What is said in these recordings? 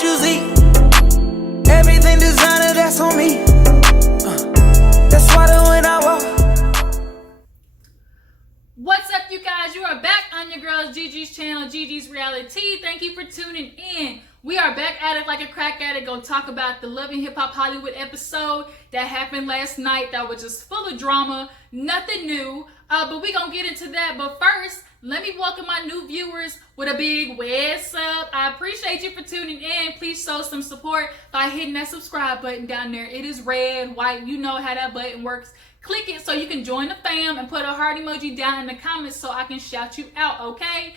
Juicy. Everything designer, that's on me. That's why when I walk. What's up, you guys? You are back on your girl's Gigi's channel, Gigi's Reality. Thank you for tuning in. We are back at it like a crack addict. Gonna talk about the Love and Hiphop Hollywood episode that happened last night that was just full of drama, nothing new. But we gonna get into that. But first, let me welcome my new viewers with a big what's up. I appreciate you for tuning in. Please show some support by hitting that subscribe button down there. It is red, white. You know how that button works. Click it so you can join the fam and put a heart emoji down in the comments so I can shout you out, okay?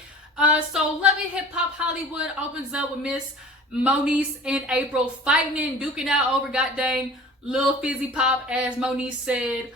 So Love and Hiphop Hollywood opens up with Miss Moneice and Apryl fighting and duking out over goddamn Lil Fizzy Pop, as Moneice said.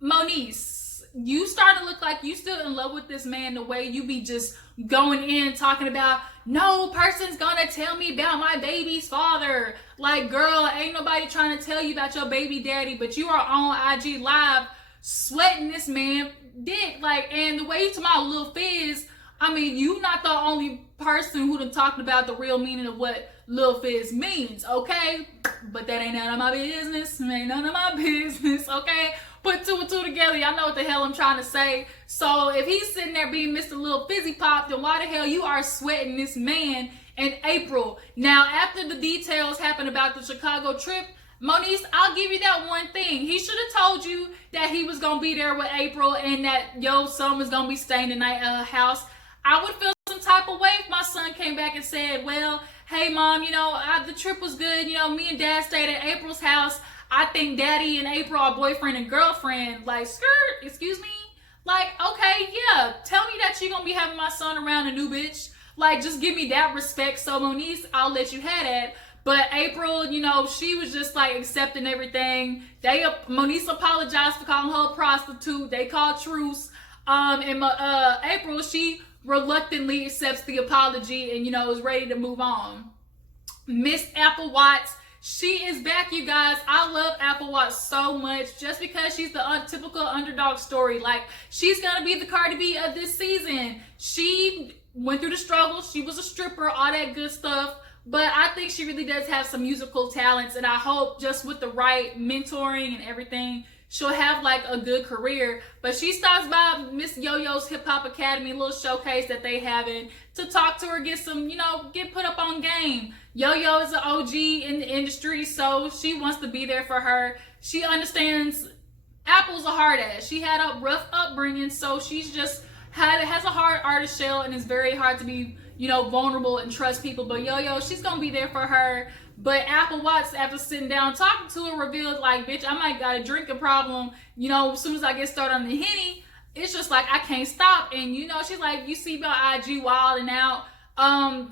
Moneice, you starting to look like you still in love with this man the way you be just going in talking about no person's gonna tell me about my baby's father. Like, girl, ain't nobody trying to tell you about your baby daddy, but you are on IG Live sweating this man dick. Like, and the way you talk about Lil Fizz, I mean, you not the only person who done talked about the real meaning of what Lil Fizz means, okay? But that ain't none of my business. Ain't none of my business, okay? Put two and two together, y'all know what the hell I'm trying to say. So if he's sitting there being Mr. Lil Fizzy Pop, then why the hell you are sweating this man and Apryl? Now, after the details happened about the Chicago trip, Moneice, I'll give you that one thing. He should have told you that he was gonna be there with Apryl and that your son was gonna be staying the night at her house. I would feel some type of way if my son came back and said, well, hey mom, you know, the trip was good. You know, me and dad stayed at Apryl's house. I think daddy and Apryl are boyfriend and girlfriend. Like, skirt, excuse me? Like, okay, yeah, tell me that you're gonna be having my son around a new bitch. Like, just give me that respect. So Moneice, I'll let you have that. But Apryl, you know, she was just like accepting everything. Moneice apologized for calling her a prostitute. They called truce. And Apryl, she reluctantly accepts the apology and, you know, is ready to move on. Miss Apple Watts, she is back, you guys. I love Apple Watts so much just because she's the typical underdog story. Like, she's gonna be the Cardi B of this season. She went through the struggle. She was a stripper, all that good stuff. But I think she really does have some musical talents, and I hope just with the right mentoring and everything, she'll have like a good career. But she stops by Miss Yoyo's Hip Hop Academy, little showcase that they having, to talk to her, get some, you know, get put up on game. Yoyo is an OG in the industry, so she wants to be there for her. She understands Apple's a hard ass. She had a rough upbringing, so she's just has a hard artist shell, and it's very hard to be, you know, vulnerable and trust people. But Yoyo, she's gonna be there for her. But Apple Watts, after sitting down talking to her, revealed like, bitch, I might got a drinking problem. You know, as soon as I get started on the Henny, it's just like I can't stop. And you know, she's like, you see my IG wilding out.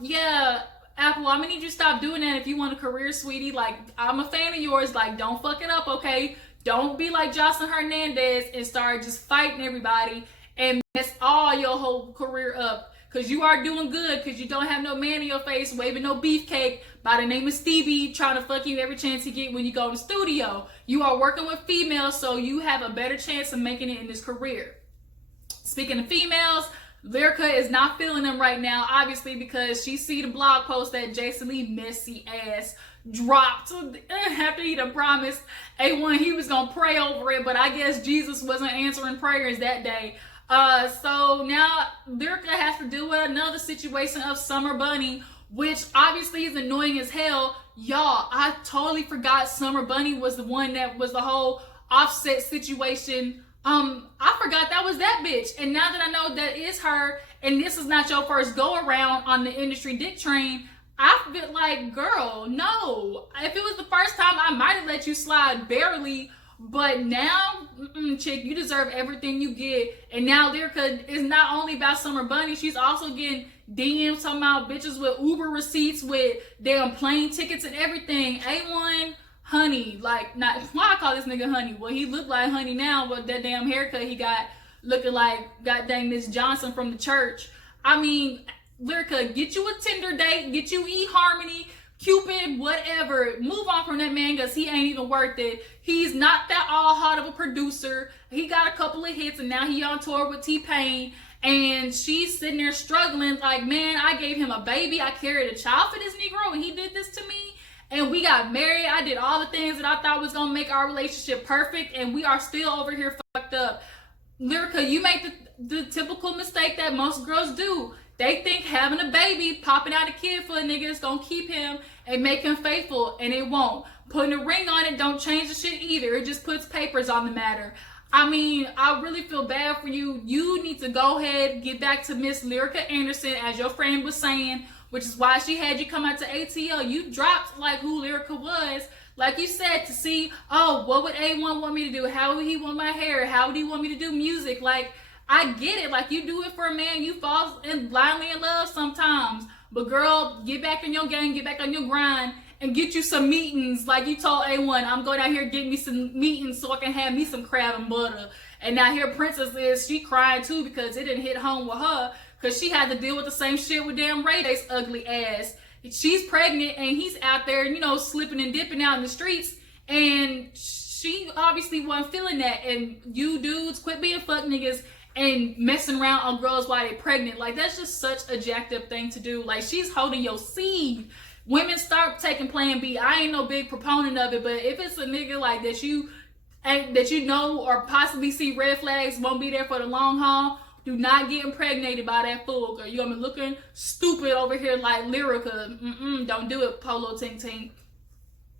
Yeah, Apple, I'm gonna need you to stop doing that if you want a career, sweetie. Like, I'm a fan of yours. Like, don't fuck it up, okay? Don't be like Jocelyn Hernandez and start just fighting everybody and mess all your whole career up. Because you are doing good, because you don't have no man in your face waving no beefcake by the name of Stevie trying to fuck you every chance you get when you go to the studio. You are working with females, so you have a better chance of making it in this career. Speaking of females, Lyrica is not feeling them right now, obviously, because she see the blog post that Jason Lee messy ass dropped after he done promised A1 he was going to pray over it, but I guess Jesus wasn't answering prayers that day. So now Lyrica has to deal with another situation of Summer Bunni, which obviously is annoying as hell. Y'all, I totally forgot Summer Bunni was the one that was the whole Offset situation. I forgot that was that bitch. And now that I know that is her, and this is not your first go around on the industry dick train, I feel like, girl, no. If it was the first time, I might have let you slide barely. But now, chick, you deserve everything you get. And now Lyrica is not only about Summer Bunni, she's also getting DMs talking about bitches with Uber receipts, with damn plane tickets and everything. A1, honey, like, not, why I call this nigga honey? Well, he look like honey now, but that damn haircut he got looking like goddamn Miss Johnson from the church. I mean, Lyrica, get you a Tinder date, get you eHarmony, Cupid, whatever. Move on from that man, because he ain't even worth it. He's not that all hot of a producer. He got a couple of hits, and now he on tour with T-Pain. And she's sitting there struggling like, man, I gave him a baby. I carried a child for this Negro and he did this to me. And we got married. I did all the things that I thought was going to make our relationship perfect. And we are still over here fucked up. Lyrica, you make the typical mistake that most girls do. They think having a baby, popping out a kid for a nigga is going to keep him and make him faithful. And it won't. Putting a ring on it don't change the shit either. It just puts papers on the matter. I mean, I really feel bad for you. You need to go ahead, get back to Miss Lyrica Anderson, as your friend was saying, which is why she had you come out to ATL. You dropped like who Lyrica was, like you said, to see, oh, what would A1 want me to do? How would he want my hair? How would he want me to do music? Like, I get it. Like, you do it for a man. You fall blindly in love sometimes. But girl, get back in your game, get back on your grind, and get you some meetings. Like you told A1, I'm going out here getting me some meetings so I can have me some crab and butter. And now here Princess is, she crying too because it didn't hit home with her, because she had to deal with the same shit with damn Ray Day's ugly ass. She's pregnant and he's out there, you know, slipping and dipping out in the streets, and she obviously wasn't feeling that. And you dudes, quit being fuck niggas and messing around on girls while they're pregnant. Like, that's just such a jacked up thing to do. Like, she's holding your seed. Women, start taking plan B. I ain't no big proponent of it, but if it's a nigga like that you know or possibly see red flags, won't be there for the long haul, do not get impregnated by that fool, girl. You're gonna be looking stupid over here like Lyrica. Don't do it, Polo Ting Ting.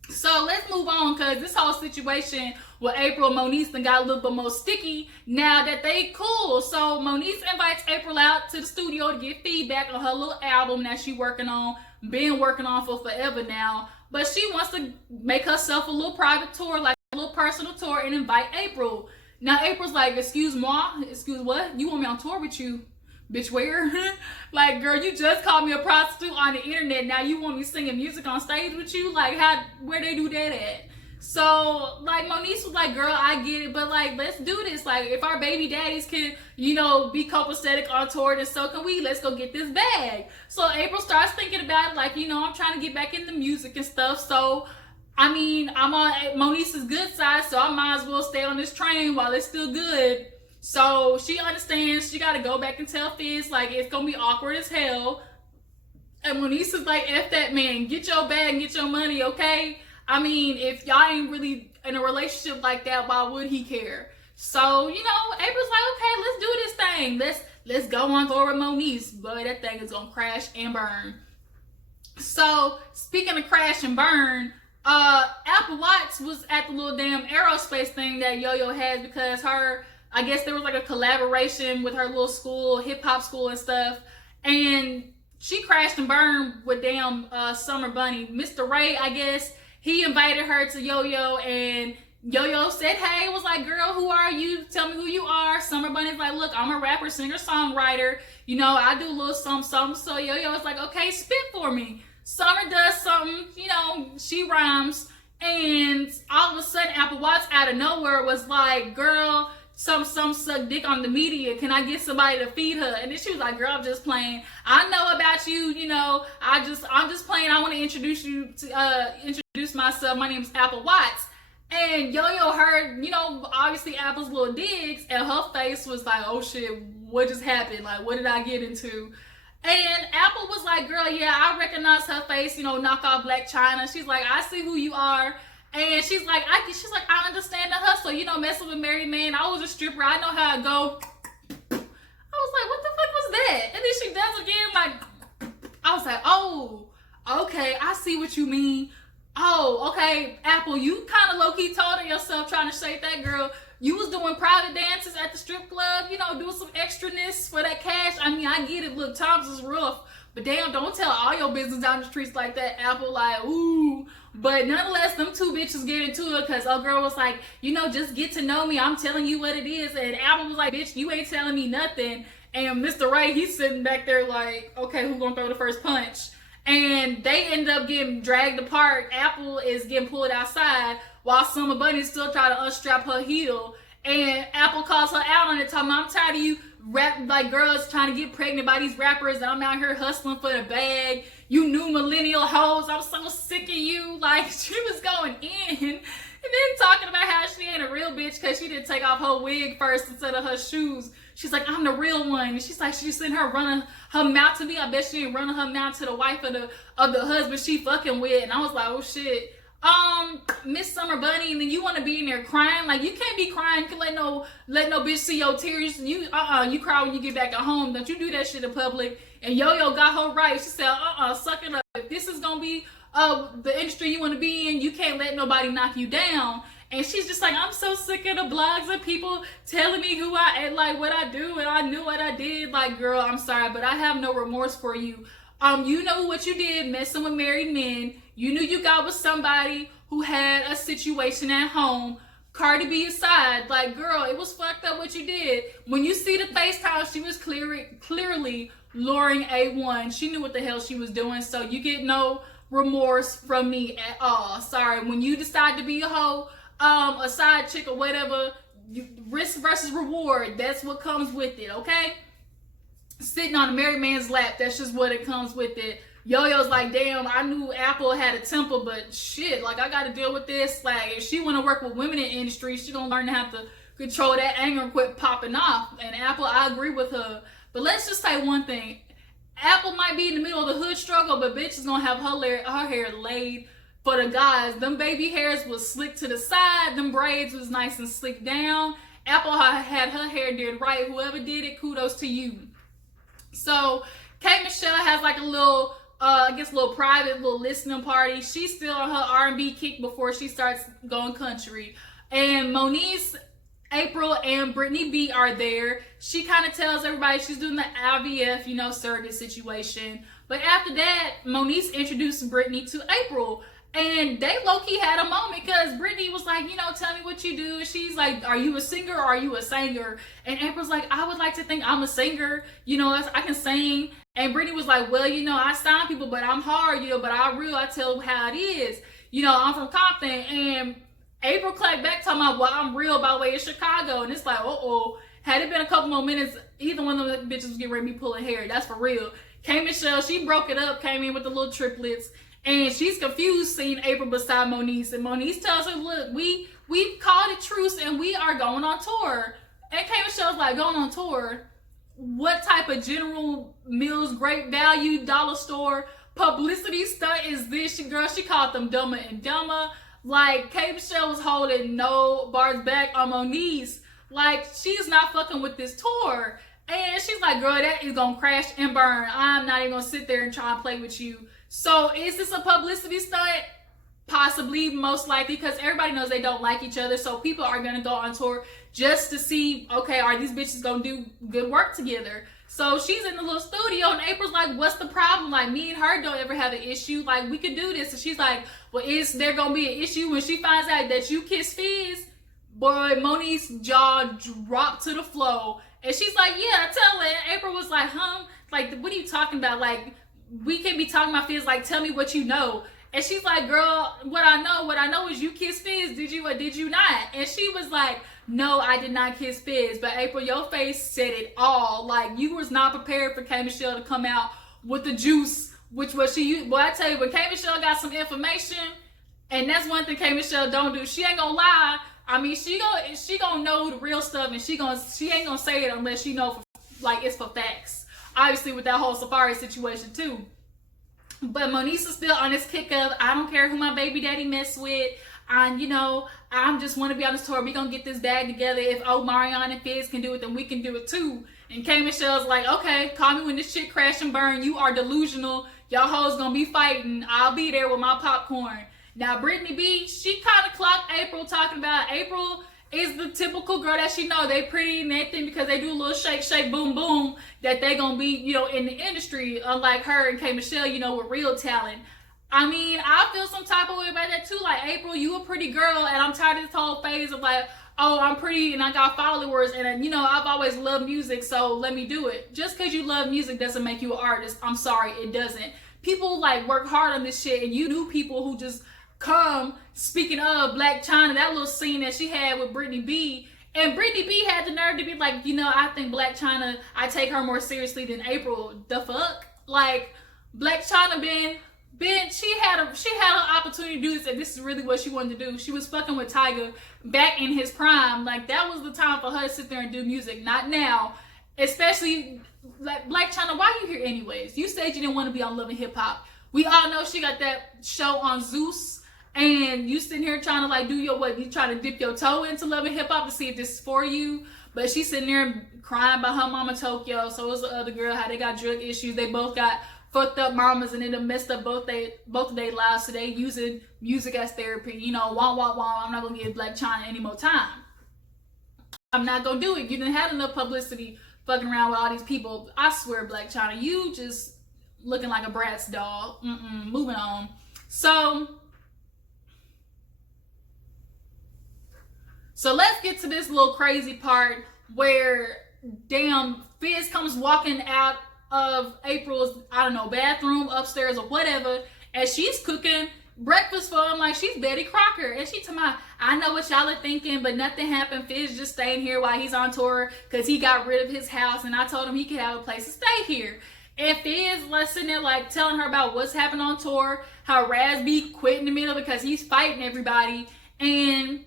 So let's move on, because this whole situation with Apryl and Moneice then got a little bit more sticky now that they cool. So Moneice invites Apryl out to the studio to get feedback on her little album that she working on, been working on for forever now. But she wants to make herself a little private tour, like a little personal tour, and invite Apryl. Now Apryl's like, excuse moi, excuse what? You want me on tour with you? Bitch, where? Like, girl, you just called me a prostitute on the internet. Now you want me singing music on stage with you? Like, where they do that at? So, like, Moneice was like, girl, I get it, but, like, let's do this. Like, if our baby daddies can, you know, be copacetic on tour, then so can we. Let's go get this bag. So Apryl starts thinking about it, like, you know, I'm trying to get back into music and stuff. So, I mean, I'm on Moneice's good side, so I might as well stay on this train while it's still good. So she understands she got to go back and tell Fizz, like, it's going to be awkward as hell. And Moneice is like, F that man, get your bag and get your money, okay? I mean, if y'all ain't really in a relationship like that, why would he care? So, you know, April's like, okay, let's do this thing. Let's go on tour with Moneice. Boy, that thing is going to crash and burn. So, speaking of crash and burn, Apple Watts was at the little damn aerospace thing that Yoyo has, because I guess there was like a collaboration with her little school, hip hop school and stuff. And she crashed and burned with damn Summer Bunny. Mr. Ray, I guess, he invited her to Yoyo, and Yoyo said, hey, was like, girl, who are you? Tell me who you are. Summer Bunny's like, look, I'm a rapper, singer, songwriter. You know, I do a little something. So Yoyo was like, okay, spit for me. Summer does something, you know, she rhymes. And all of a sudden, Apple Watts out of nowhere was like, girl, some suck dick on the media. Can I get somebody to feed her? And then she was like, girl, I'm just playing. I know about you, you know. I'm just playing. I want to introduce myself. My name is Apple Watts. And Yoyo heard, you know, obviously Apple's little digs, and her face was like, oh shit, what just happened? Like, what did I get into? And Apple was like, girl, yeah, I recognize her face, you know, knock off Black China. She's like, I see who you are. And she's like, I understand the hustle, you know, messing with married men. I was a stripper. I know how it go. I was like, what the fuck was that? And then she does again, like, I was like, oh, okay, I see what you mean. Oh, okay, Apple, you kind of low-key told on yourself trying to shake that girl. You was doing private dances at the strip club, you know, doing some extraness for that cash. I mean, I get it. Look, times is rough. But damn, don't tell all your business down the streets like that, Apple. Like, ooh. But nonetheless, them two bitches get into it, because our girl was like, you know, just get to know me. I'm telling you what it is. And Apple was like, bitch, you ain't telling me nothing. And Mr. Ray, he's sitting back there like, okay, who's gonna throw the first punch? And they end up getting dragged apart. Apple is getting pulled outside while Summer Bunny is still trying to unstrap her heel. And Apple calls her out on it, talking about, I'm tired of you like girls trying to get pregnant by these rappers, and I'm out here hustling for the bag. You new millennial hoes, I'm so sick of you. Like, she was going in. And then talking about how she ain't a real bitch because she didn't take off her wig first instead of her shoes. She's like, I'm the real one. And she's like, she's sitting her running her mouth to me. I bet she ain't running her mouth to the wife of the husband she fucking with. And I was like, oh shit. Miss Summer Bunny, and then you want to be in there crying? Like, you can't be crying. You can let no bitch see your tears. You cry when you get back at home. Don't you do that shit in public. And Yoyo got her right. She said, suck it up. If this is gonna be the industry you want to be in, you can't let nobody knock you down. And she's just like, I'm so sick of the blogs and people telling me who I am, like what I do, and I knew what I did. Like, girl, I'm sorry, but I have no remorse for you. You know what you did, messing with married men. You knew you got with somebody who had a situation at home. Cardi B aside, like, girl, it was fucked up what you did. When you see the FaceTime, she was clearly luring A1. She knew what the hell she was doing, so you get no remorse from me at all. Sorry. When you decide to be a hoe, a side chick or whatever, risk versus reward, that's what comes with it, okay? Sitting on a married man's lap, that's just what it comes with it. Yoyo's like, damn, I knew Apryl had a temper, but shit, like, I gotta deal with this. Like, if she wanna work with women in the industry, she gonna learn to have to control that anger and quit popping off. And Apryl, I agree with her. But let's just say one thing. Apryl might be in the middle of the hood struggle, but bitch is gonna have her hair laid for the guys. Them baby hairs was slick to the side. Them braids was nice and slick down. Apryl had her hair did right. Whoever did it, kudos to you. So, K Michelle has like a little, I guess, little private little listening party. She's still on her R&B kick before she starts going country. And Moneice, Apryl, and Brittany B are there. She kind of tells everybody she's doing the IVF, you know, surrogate situation. But after that, Moneice introduced Brittany to Apryl. And they low-key had a moment because Brittany was like, you know, tell me what you do. And she's like, are you a singer or are you a singer? And Apryl's like, I would like to think I'm a singer. You know, I can sing. And Brittany was like, well, you know, I sign people, but I'm hard, you know, but I tell how it is. You know, I'm from Compton. And Apryl clapped back talking about, well, I'm real by way of Chicago. And it's like, uh-oh. Had it been a couple more minutes, either one of them bitches was getting ready to be pulling hair. That's for real. K Michelle, she broke it up, came in with the little triplets. And she's confused seeing Apryl beside Moneice. And Moneice tells her, look, we called it truce and we are going on tour. And K Michelle's like, going on tour? What type of General Mills, great value, dollar store publicity stunt is this? She called them Dumber and Dumber. Like, K Michelle was holding no bars back on Moneice. Like, she's not fucking with this tour. And she's like, girl, that is gonna crash and burn. I'm not even gonna sit there and try and play with you. So is this a publicity stunt? Possibly, most likely, because everybody knows they don't like each other. So people are gonna go on tour just to see, okay, are these bitches gonna do good work together? So she's in the little studio and Apryl's like, what's the problem? Like, me and her don't ever have an issue. Like, we could do this. And she's like, well, is there gonna be an issue when she finds out that you kiss Fizz? Boy, Moneice's jaw dropped to the floor. And she's like, yeah, tell it. And Apryl was like, like, what are you talking about? Like, we can't be talking about Fizz. Like, tell me what you know. And she's like, girl, what I know is you kissed Fizz. Did you or did you not? And she was like, no, I did not kiss Fizz. But Apryl, your face said it all. Like, you was not prepared for K Michelle to come out with the juice, which was she used. Boy, I tell you, when K Michelle got some information, and that's one thing K Michelle don't do. She ain't gonna lie. I mean, she gonna know the real stuff, and she ain't gonna say it unless she know, like, it's for facts. Obviously, with that whole Safari situation too. But Moneice is still on this kick of, I don't care who my baby daddy mess with. You know, I just want to be on this tour. We gonna get this bag together. If Omarion and Fizz can do it, then we can do it too. And K Michelle's like, okay, call me when this shit crash and burn. You are delusional. Y'all hoes gonna be fighting. I'll be there with my popcorn. Now, Brittany B, she kind of clocked Apryl talking about Apryl is the typical girl that she know. They pretty and everything because they do a little shake, shake, boom, boom, that they gonna be, you know, in the industry, unlike her and K Michelle, you know, with real talent. I mean, I feel some type of way about that too. Like, Apryl, you a pretty girl, and I'm tired of this whole phase of like, oh, I'm pretty and I got followers, and you know, I've always loved music, so let me do it. Just because you love music doesn't make you an artist. I'm sorry, it doesn't. People like work hard on this shit, and you knew people who just come. Speaking of Black China, that little scene that she had with Brittany B, and Brittany B had the nerve to be like, you know, I think Black China, I take her more seriously than Apryl. The fuck? Like, Black China she had an opportunity to do this, and this is really what she wanted to do. She was fucking with Tyga back in his prime. Like, that was the time for her to sit there and do music, not now. especially like Black China. Why you here anyways? You said you didn't want to be on Love and Hip Hop. We all know she got that show on Zeus, and you sitting here trying to like do your what? You trying to dip your toe into Love and Hip Hop to see if this is for you. But she's sitting there crying about her mama Tokyo. So was the other girl, how they got drug issues. They both got fucked up mamas, and it messed up both of their lives. So they using music as therapy. You know, wah wah wah. I'm not gonna give Black China any more time. I'm not gonna do it. You didn't have enough publicity fucking around with all these people. I swear, Black China, you just looking like a Bratz doll. Moving on. So let's get to this little crazy part where damn Fizz comes walking out of April's, I don't know, bathroom upstairs or whatever, and she's cooking breakfast for him like she's Betty Crocker. And she told me, I know what y'all are thinking, but nothing happened. Fizz just staying here while he's on tour because he got rid of his house, and I told him he could have a place to stay here. And Fizz like sitting there like telling her about what's happening on tour, how Raz be quit in the middle because he's fighting everybody, and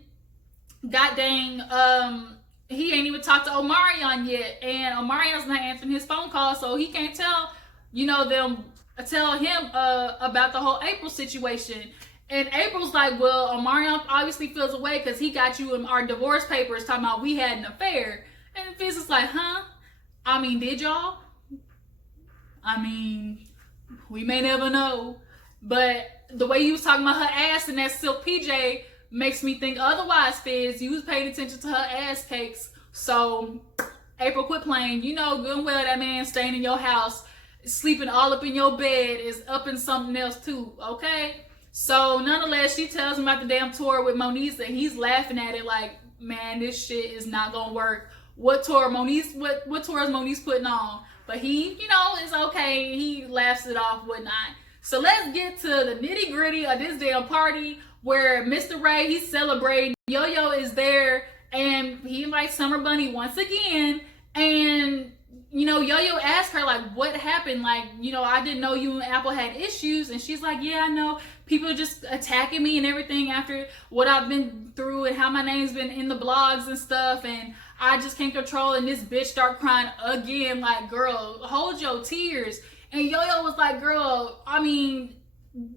god dang, he ain't even talked to Omarion yet, and Omarion's not answering his phone call, so he can't tell, you know, tell him about the whole Apryl situation. And April's like, well, Omarion obviously feels away because he got you in our divorce papers talking about we had an affair. And Fizz is like, huh? I mean, did y'all? I mean, we may never know. But the way you was talking about her ass in that silk PJ makes me think otherwise, Fizz. You was paying attention to her ass cakes. So, Apryl, quit playing. You know good and well that man staying in your house, sleeping all up in your bed, is up in something else too, okay? So, nonetheless, she tells him about the damn tour with Moneice, and he's laughing at it like, man, this shit is not gonna work. What tour is Moneice putting on? But he, you know, is okay. He laughs it off, whatnot. So let's get to the nitty gritty of this damn party where Mr. Ray, he's celebrating. Yoyo is there, and he invites Summer Bunni once again. And, you know, Yoyo asked her, like, what happened? Like, you know, I didn't know you and Apple had issues. And she's like, yeah, I know. People are just attacking me and everything after what I've been through and how my name's been in the blogs and stuff. And I just can't control it. And this bitch start crying again. Like, girl, hold your tears. And Yoyo was like, girl, I mean,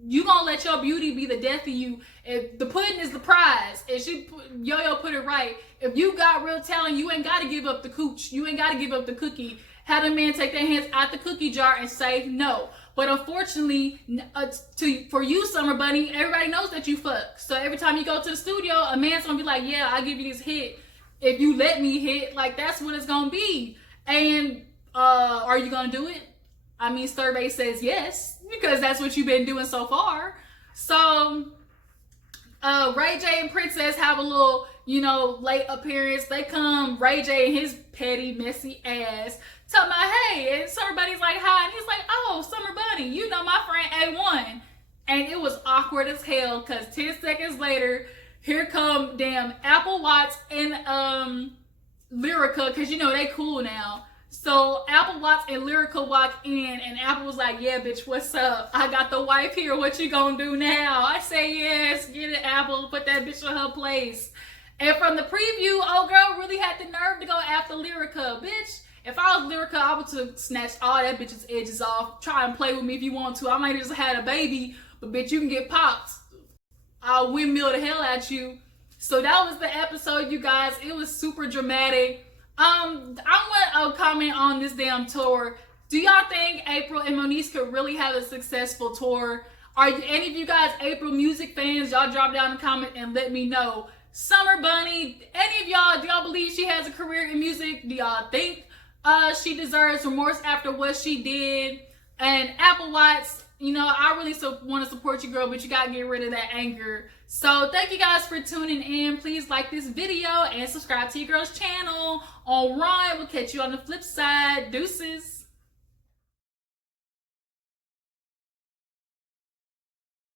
you gonna let your beauty be the death of you. If the pudding is the prize. And Yoyo put it right. If you got real talent, you ain't gotta give up the cooch. You ain't gotta give up the cookie. Have a man take their hands out the cookie jar and say no. But unfortunately, for you, Summer Bunni, everybody knows that you fuck. So every time you go to the studio, a man's gonna be like, yeah, I'll give you this hit. If you let me hit, like, that's what it's gonna be. And are you gonna do it? I mean, survey says yes, because that's what you've been doing so far. So Ray J and Princess have a little, you know, late appearance. They come, Ray J and his petty, messy ass, tell me, hey, and Summer Bunni's like, hi, and he's like, oh, Summer Bunni, you know my friend A1. And it was awkward as hell, because 10 seconds later, here come damn Apple Watts and Lyrica, because you know they cool now. So Apple Watts and Lyrica walk in, and Apple was like, yeah, bitch, what's up? I got the wife here. What you gonna do now? I say, yes, get it, Apple. Put that bitch in her place. And from the preview, old girl really had the nerve to go after Lyrica. Bitch, if I was Lyrica, I would have snatched all that bitch's edges off. Try and play with me if you want to. I might have just had a baby, but bitch, you can get popped. I'll windmill the hell at you. So that was the episode, you guys. It was super dramatic. I want to comment on this damn tour. Do y'all think Apryl and Moneice could really have a successful tour? Are any of you guys Apryl music fans? Y'all drop down a comment and let me know. Summer Bunni, any of y'all, do y'all believe she has a career in music? Do y'all think she deserves remorse after what she did? And Apple Watts, you know, I really want to support you, girl, but you got to get rid of that anger. So thank you guys for tuning in. Please like this video and subscribe to your girl's channel. All right, we'll catch you on the flip side. Deuces.